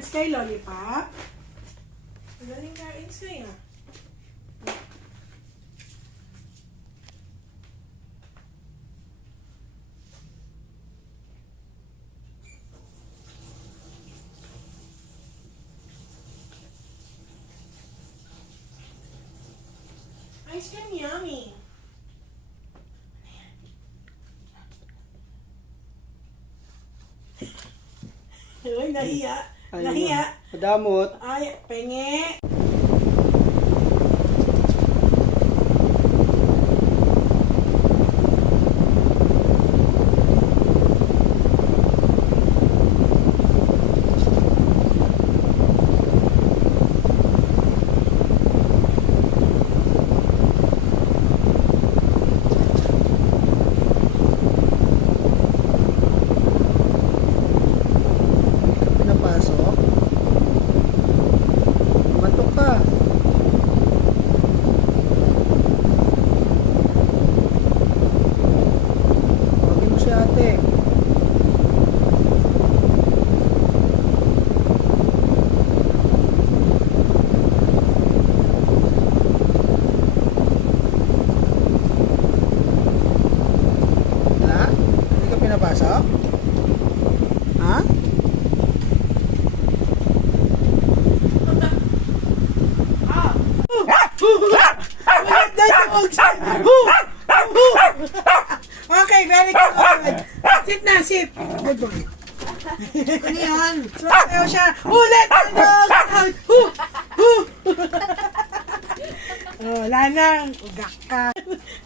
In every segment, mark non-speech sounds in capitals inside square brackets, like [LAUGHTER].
Sky Lollipop. Magaling kain Sky ah. Ice cream yummy. [LAUGHS] Uy, nahiya. Nahiya. Madamot. Ay, penge. Hindi ka pinapasok. Matok ka. Tawagin mo si ate. Ha? Hindi ka pinapasok? Ha? Ulit na yung oxygen. Hoo! Hoo! Okay, very good. Sit na, sit. Good boy. Ano yan? So, ayaw siya. Ulit yung oxygen. Hoo! Hoo! Oh, wala na. Ugak ka.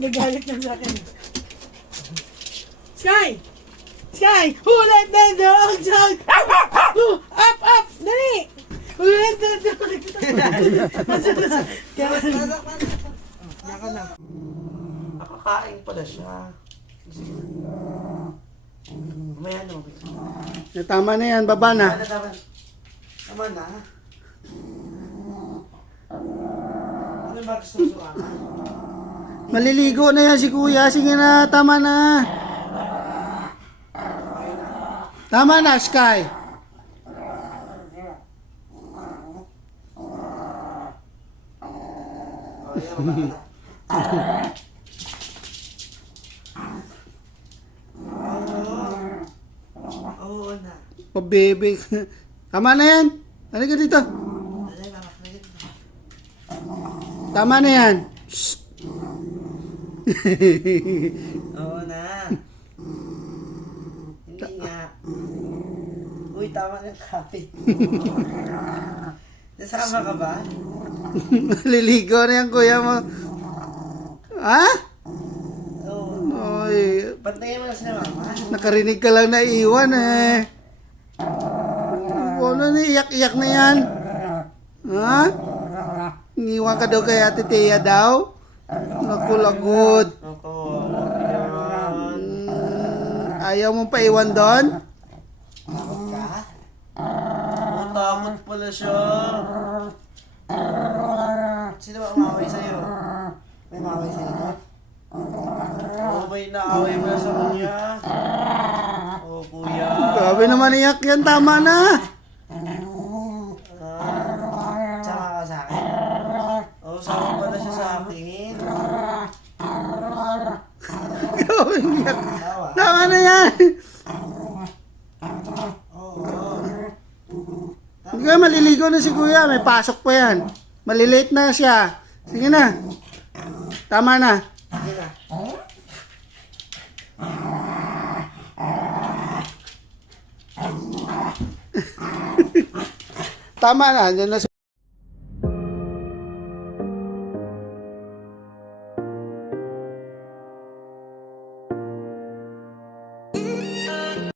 Nagalit na sa akin. Sky! Sky! Ulit na oxygen. Hoo! Up, up! Dali! Ulit na yung oxygen. Kaya, Naka na. Nakakain pala siya. Mamaya na mabit. Ya, tama na yan, baba na. Tama, tama. Tama na. Ano ba gusto mo? Maliligo na yan si kuya. Sige na, tama na. Tama na, Sky. Oh, yan, [LAUGHS] baka na. Oo. Na. O, baby. Tama na yan. Dito. Dali, mama. Dali. Tama na yan. Shh. Oo na. Hindi nga. Uy, tama ng kapit. Nasama ka ba? Maliligo na yan, kuya mo. Ha? Pantayin mo na sila, mama. nakarinig ka lang na iwan eh. Ano na, iyak-iyak na yan. Ha? Iniwan ka daw kay Ate daw? Naku, lagod. Yan. Mm, ayaw mong paiwan doon? Takot ka? Oo, takot pala siya. Sino ba umaway sa'yo? May umaway sa'yo no? Oo, may naaway mo na sa kanya. Oo, kuya. Grabe naman iyak yan, tama na. Ah, Tsaka ka sa akin. Oo, sama pala siya sa akin. Grabe iyak. Tawa. Tama na yan. Hindi ka maliligo na si kuya, may pasok pa yan. Malilate na siya. Sige na. Tama na. Na. Tama na. Diyan na si